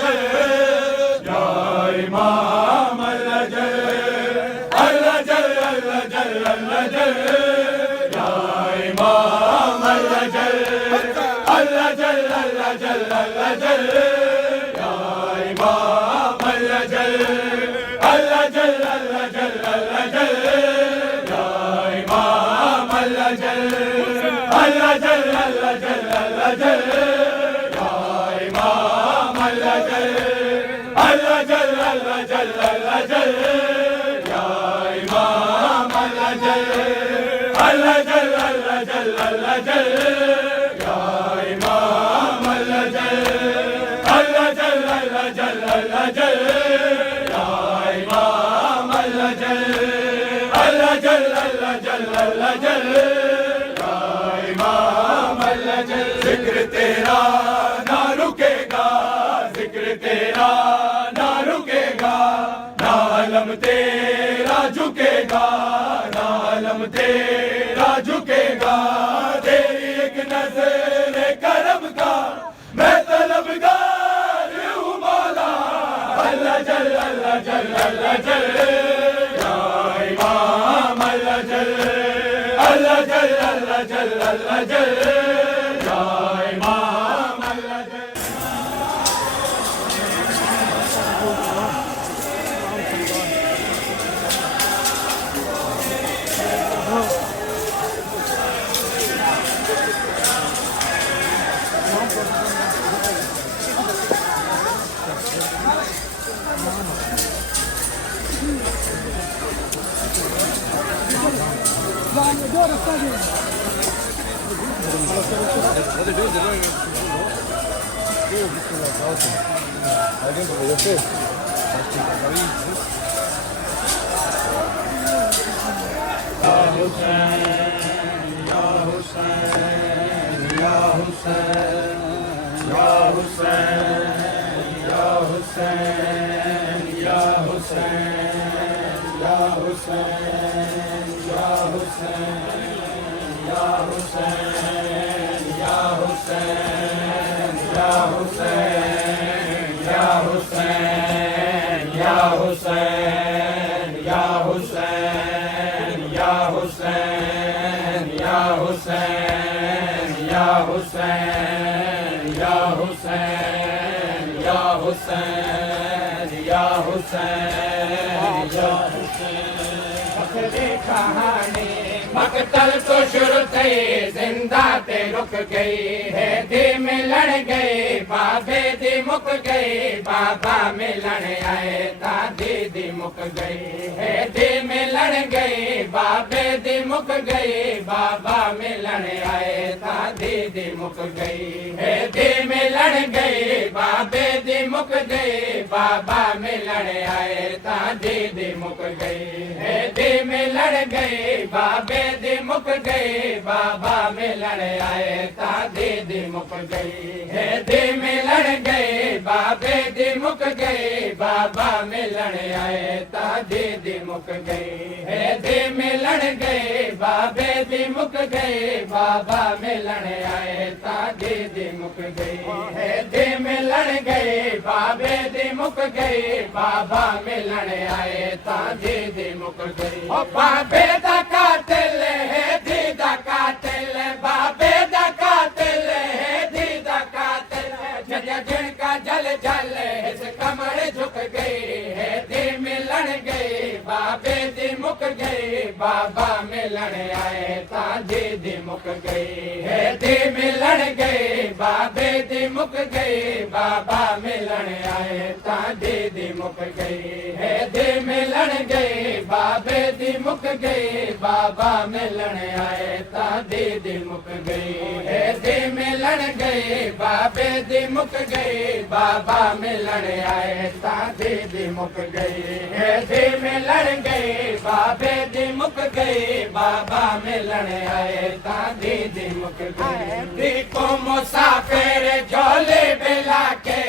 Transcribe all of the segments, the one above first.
जल या इमाम अल्लाह जल अल्लाह जल अल्लाह जल अल्लाह जल या इमाम अल्लाह जल अल्लाह जल अल्लाह जल अल्लाह जल या इमाम अल्लाह जल अल्लाह जल अल्लाह जल अल्लाह जल या इमाम अल्लाह जल अल्लाह जल अल्लाह जल अल्लाह जल या इमाम अल्लाह जल अल्लाह जल अल्लाह जल अल्लाह जल या इमाम अल्लाह जल अल्लाह जल अल्लाह जल अल्लाह जल या इमाम अल्लाह जल अल्लाह जल अल्लाह जल अल्लाह जल या इमाम अल्लाह जल अल्लाह जल अल्लाह जल अल्लाह जल या इमाम अल्लाह जल जिक्र तेरा ना रुकेगा जिक्र तेरा ना रुकेगा ना अलम तेरा झुकेगा ना अलम तेरा झुकेगा तेरी एक नजर करम का मैं तलबगार हूँ मौला अल्लाह जल अल्लाह जल अल्लाह जल या इमाम अल्लाह जल अल्लाह जल अल्लाह जल अल्लाह जल या इमाम अल्लाह जल कहानी मकतल तो शुरू थी जिंदा ते रुक गई है दी मिलन गई बाबे दी मुक गई बाबा मिलन आए दादी दी मुक गई है दी मिलन गई बाबे दी मुक गई बाबा मिलन आए दादी दी मुक गई है दी मिलन गई बाबे दी मुक गई बाबा मिलन आए दादी दी मुक गई है दी मिलन गई बाबे दी मुक गई बाबा मिलन आए दादी दी मुक गई है दी मिलन गई बाबे दी मुक गई बाबा मिलन आए दादी दी मुक गई है दी मिलन गई बाबे दी मुक गई बाबा मिलन आए दादी दी मुक गई है दी मिलन गई बाबे दी मुक गई बाबा मिलन आए दादी दी मुक गई बाबे दा कातिल है दी दा कातिल बाबे दा कातिल है दी दा कातिल जलिया जिनका जल जल इस कमर झुक गई है दी मिलन गई बाबे दी मुक गई बाबा मिलन आए ताजी दी मुक गई है दी मिलन गई बाबे दी मुक गई बाबा मिलन आए ताजी दी मुक गई है दी मिलन गई बाबे दी मुक गई बाबा मिलन आए ताजी दी मुक गई है दी मिलन गई बाबे दी मुक गई बाबा मिलन आए ताजी दी मुक गई है दी मिलन गई बाबे दी मुक गई बाबा मिलन आए ताजी दी मुक गई दी को मुसाफिर झोले बेला के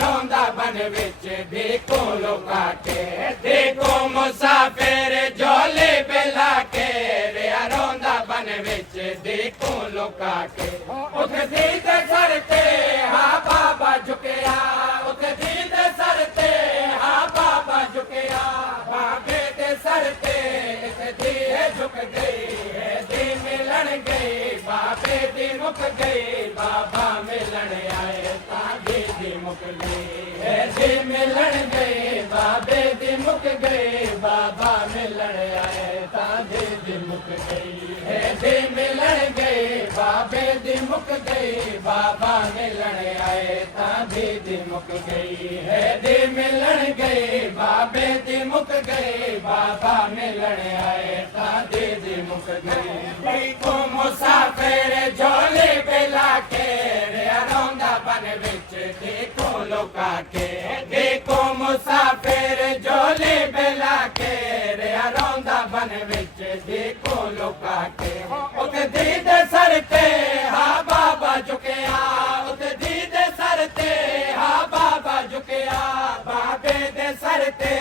रोंदा बन विच दी को लुका के दी को मुसाफिर झोले बेला के रोंदा बन विच दी को लुका के उठ दी ते सर ते हा बाबा झुकया उठ मुक गई है दी मिलन गई बाबे दी मुक गई बाबा मिलन आए तां दी मुक गई है दी मिलन गई बाबे दी मुक गई बाबा मिलन आए तां दी मुक गई है दी मिलन गई बाबे दी मुक गई बाबा मिलन आए तां दी मुक गई देखो मुसाफिर झोले बेला के रौंदा बन विच देखो लोका के देखो मुसाफिर झोले बेला के रौंदा बन विच देखो लोका के उत दीद सर ते हा बाबा झुकिया उत दीद सर ते हा बाबा झुकिया बाबे दे सर ते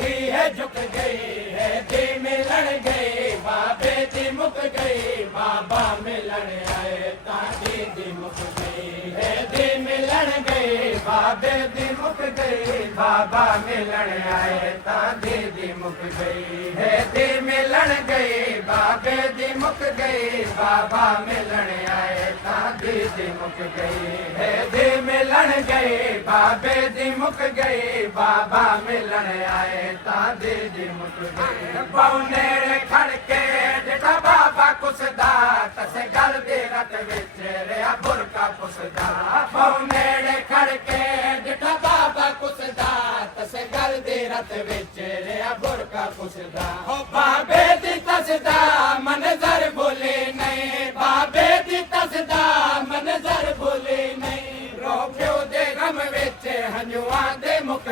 दी है झुक गई है दी मिलन गई बाबे दी मुक गई बाबा मिलन आए तां दी मुक गई है दी मिलन गई बाबे दी मुक गई बाबा मिलन आए तां दी मुक गई है दी मिलन गई बाबे दी मुक गई बाबा मिलन आए तां दी मुक गई है दी मिलन गई बाबे दी मुक गई बाबा मिलन आए तां दी मुक गई पौनेरे खड़के जेठा बाबा कुसदा तसे गल दे रत विच रिया बुरका पुसदा पौनेरे खड़के जेठा बाबा कुसदा तसे गल दे रत विच रिया बुरका पुसदा बाबे दी तसदा मनजर बोले नहीं बाबे दी तसदा मनजर बोले नहीं रो प्यो दे गम विच हंजुआं दे मुक